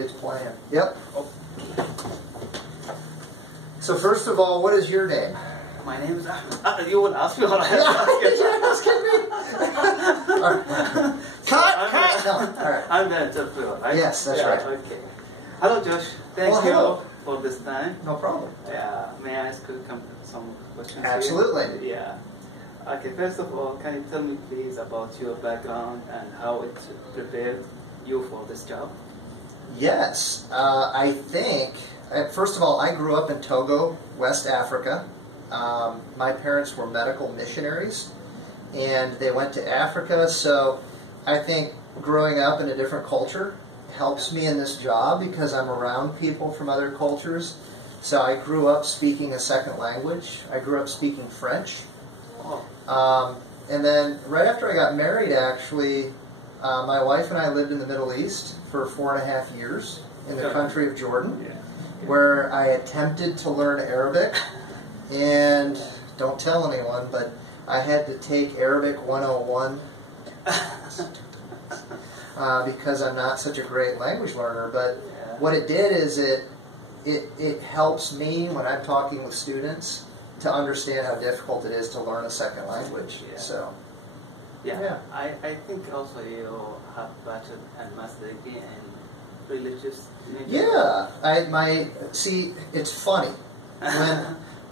It's planned. Yep. Oh. So first of all, what is your name? My name is Ahmed. You would ask me what I have to ask you. Cut! No. All right. I'm the interviewer, right? Yes, that's right. Okay. Hello, Josh. Thank you for this time. No problem. Yeah. May I ask you some questions? Absolutely. Here? Yeah. Okay. First of all, can you tell me please about your background and how it prepared you for this job? Yes. I think, first of all, I grew up in Togo, West Africa. My parents were medical missionaries, and they went to Africa, so I think growing up in a different culture helps me in this job because I'm around people from other cultures. So I grew up speaking a second language. I grew up speaking French. And then right after I got married, actually, my wife and I lived in the Middle East for 4.5 years in the country of Jordan, where I attempted to learn Arabic. And don't tell anyone, but I had to take Arabic 101 because I'm not such a great language learner. But what it did is it helps me when I'm talking with students to understand how difficult it is to learn a second language. So, I think also you have bachelor and master degree in religious. See, it's funny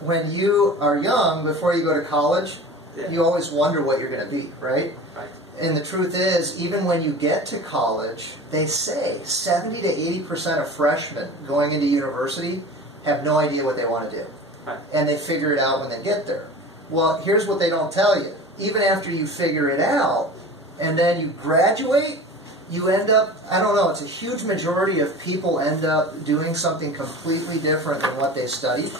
when you are young, before you go to college, you always wonder what you're going to be, right? Right. And the truth is, even when you get to college, they say 70 to 80% of freshmen going into university have no idea what they want to do. Right. And they figure it out when they get there. Well, here's what they don't tell you. Even after you figure it out, and then you graduate, you end up, I don't know, it's a huge majority of people end up doing something completely different than what they studied.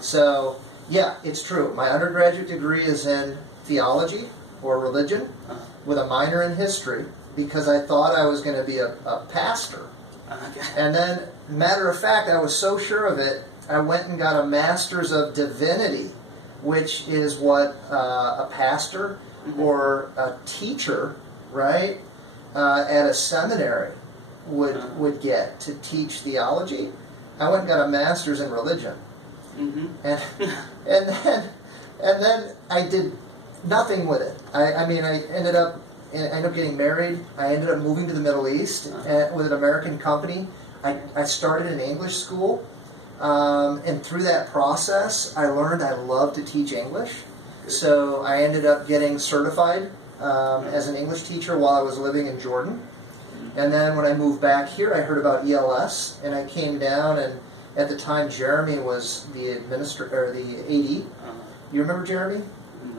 So, yeah, it's true. My undergraduate degree is in theology or religion with a minor in history because I thought I was going to be a pastor. And then, matter of fact, I was so sure of it, I went and got a master's of divinity, which is what a pastor or a teacher, right, at a seminary would get to teach theology. I went and got a master's in religion. And then I did nothing with it. I ended up getting married. I ended up moving to the Middle East with an American company. I started an English school, and through that process, I learned I love to teach English. So I ended up getting certified as an English teacher while I was living in Jordan. And then when I moved back here, I heard about ELS, and I came down and. At the time, Jeremy was the the AD. You remember Jeremy?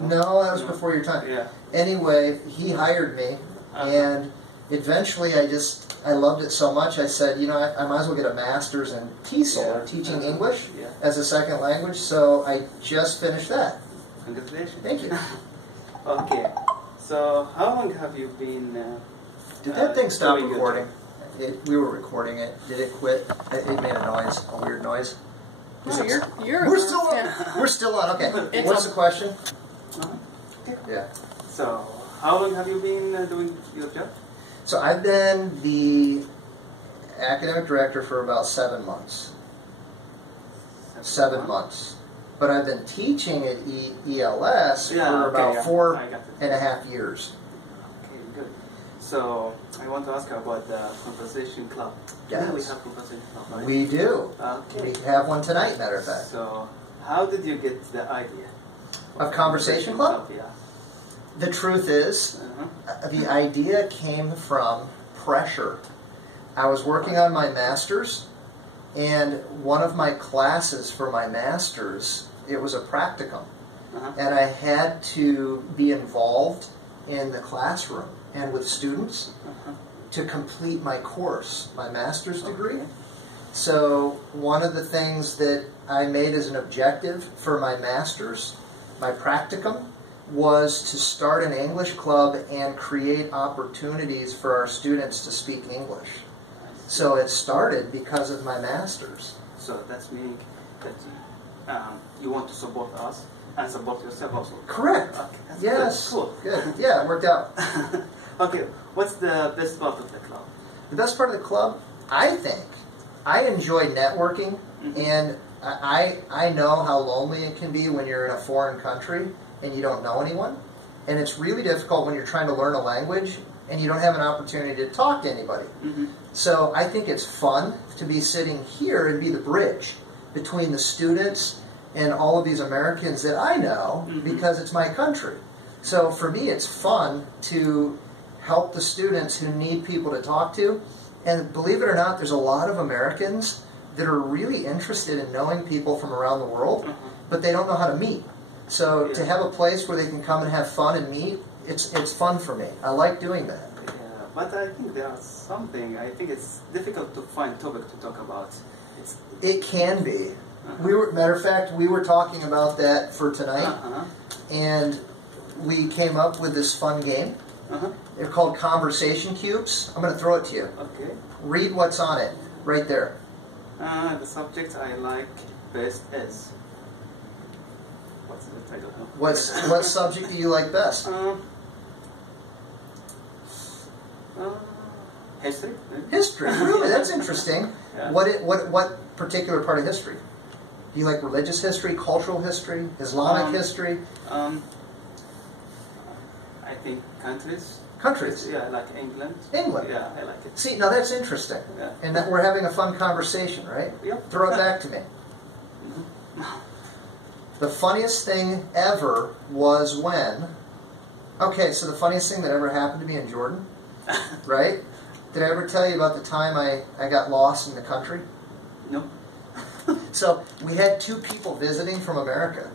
No, that was before your time. Yeah. Anyway, he hired me, and eventually I loved it so much, I said, you know, I might as well get a master's in TESOL, or teaching English as a second language, so I just finished that. Congratulations. Thank you. Okay, so how long have you been Did that thing stop recording? We were recording it. Did it quit? It made a noise, a weird noise. No, you're we're still on. We're still on. Okay. What's the question? Yeah. So, how long have you been doing your job? So I've been the academic director for about 7 months. 7 months. But I've been teaching at ELS for about 4.5 years. So, I want to ask you about the Conversation Club. Yes. Do we have Conversation Club, right? We do. Okay. We have one tonight, matter of fact. So, how did you get the idea? Of Conversation Club? Yeah. The truth is, the idea came from pressure. I was working on my master's, and one of my classes for my master's, it was a practicum. And I had to be involved in the classroom and with students to complete my course, my master's degree. So one of the things that I made as an objective for my master's, my practicum, was to start an English club and create opportunities for our students to speak English. So it started because of my master's. So that's meaning that you want to support us and support yourself also. Correct. Okay, that's yes. Good. Cool. Good. Yeah, it worked out. Okay. What's the best part of the club? The best part of the club, I think I enjoy networking, and I know how lonely it can be when you're in a foreign country and you don't know anyone. And it's really difficult when you're trying to learn a language and you don't have an opportunity to talk to anybody. So I think it's fun to be sitting here and be the bridge between the students and all of these Americans that I know because it's my country. So for me, it's fun to help the students who need people to talk to. And believe it or not, there's a lot of Americans that are really interested in knowing people from around the world, but they don't know how to meet. So to have a place where they can come and have fun and meet, it's fun for me. I like doing that. Yeah, but I think there's something, I think it's difficult to find topic to talk about. It can be. Matter of fact, we were talking about that for tonight, and we came up with this fun game. They're called conversation cubes. I'm going to throw it to you. Okay. Read what's on it, right there. The subject I like best is... What's the title? What subject do you like best? History. History. Really, that's interesting. Yeah. What particular part of history? Do you like religious history, cultural history, Islamic history? I think countries. Countries. Yeah, I like England. England. Yeah, I like it. See, now that's interesting. Yeah. And that we're having a fun conversation, right? Yep. Throw it back to me. The funniest thing ever was when... Okay, so the funniest thing that ever happened to me in Jordan, right? Did I ever tell you about the time I got lost in the country? No. So we had two people visiting from America,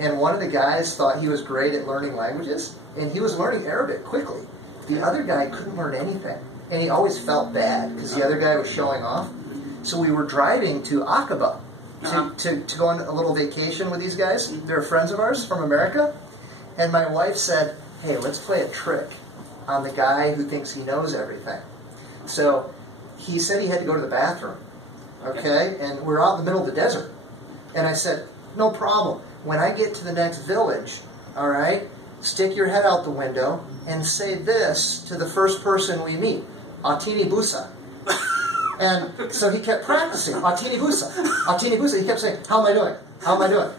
and one of the guys thought he was great at learning languages, and he was learning Arabic quickly. The other guy couldn't learn anything, and he always felt bad because the other guy was showing off. So we were driving to Aqaba to go on a little vacation with these guys. They're friends of ours from America, and my wife said, "Hey, let's play a trick on the guy who thinks he knows everything." So he said he had to go to the bathroom. Okay, and we're out in the middle of the desert. And I said, "No problem. When I get to the next village, all right, stick your head out the window and say this to the first person we meet, Atini Busa." And so he kept practicing, Atini Busa, Atini Busa. He kept saying, "How am I doing? How am I doing?"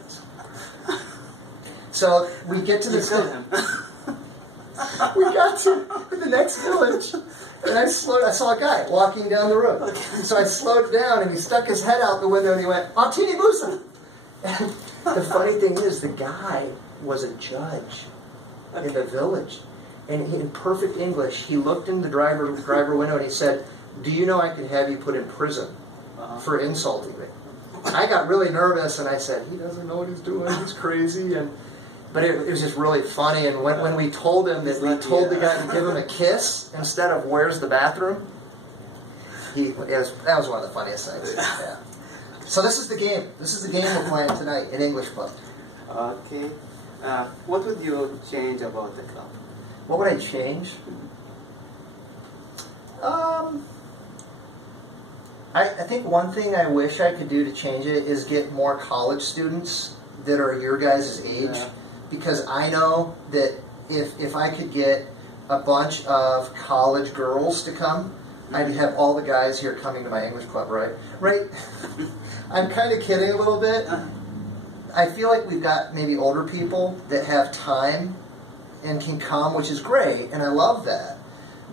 So we get to this village. We got to the next village. And I saw a guy walking down the road. So I slowed down, and he stuck his head out the window, and he went, "Atini Busa." And the funny thing is, the guy was a judge in the village. And in perfect English, he looked in the driver window, and he said, "Do you know I could have you put in prison for insulting me?" I got really nervous, and I said, "He doesn't know what he's doing. He's crazy." But it was just really funny, and when we told him that we told the guy to give him a kiss instead of "Where's the bathroom?" that was one of the funniest things. Yeah. So this is the game. This is the game we're playing tonight in English Club. Okay. What would you change about the club? What would I change? I think one thing I wish I could do to change it is get more college students that are your guys' age. Because I know that if I could get a bunch of college girls to come, I'd have all the guys here coming to my English club, right? Right? I'm kind of kidding a little bit. I feel like we've got maybe older people that have time and can come, which is great, and I love that.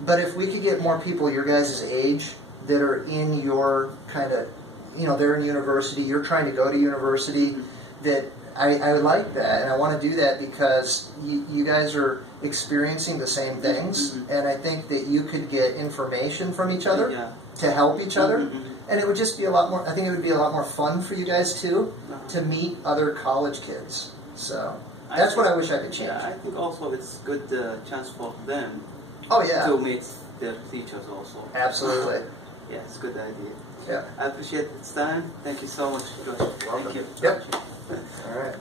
But if we could get more people your guys' age that are in your kind of, they're in university, you're trying to go to university, that I would like that, and I want to do that because you guys are experiencing the same things, and I think that you could get information from each other to help each other, and it would just be a lot more, I think it would be a lot more fun for you guys too, to meet other college kids. So that's what I wish I could change. Yeah, I think also it's a good chance for them to meet their teachers also. Absolutely. Yeah, it's a good idea. Yeah. I appreciate its time. Thank you so much, Josh. Thank you. Yep. All right.